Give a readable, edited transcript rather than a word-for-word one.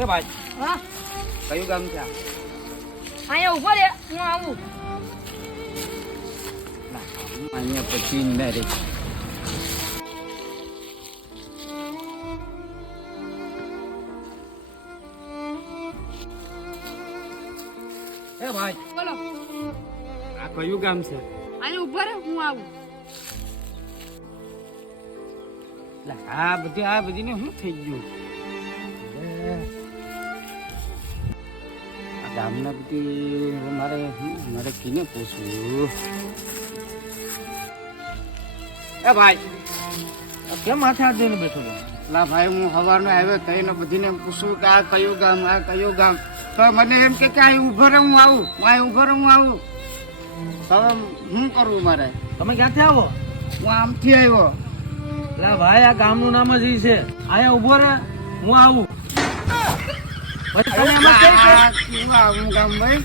એ ભાઈ હા કયું ગામ છે આ? અહીંયા ઉભો રે હું આવું અહીંયા પછી મેરેજ એ ભાઈ બોલો આ કયું ગામ છે? અહીંયા ઉભો રે હું આવું આ બધી ને શું થઈ ગયું? આ ગામના બધી મારે કીને પૂછવું? એ ભાઈ કેમ માથે હાથ દઈને બેઠો છો? લા ભાઈ હું સવારનો આવ્યો થઈને બધીને પૂછું કે આ કયું ગામ તો મને એમ કે અહીં ઉભો રહે હું આવું હવે શું કરવું મારે? તમે ક્યાંથી આવો? હું આમથી આવ્યો. લા ભાઈ આ ગામનું નામ જ ઈ છે. અહીંયા ઉભો રહે હું આવું. પછી તમે એમાં કઈ આ કેવું આવું ગામ ભાઈ?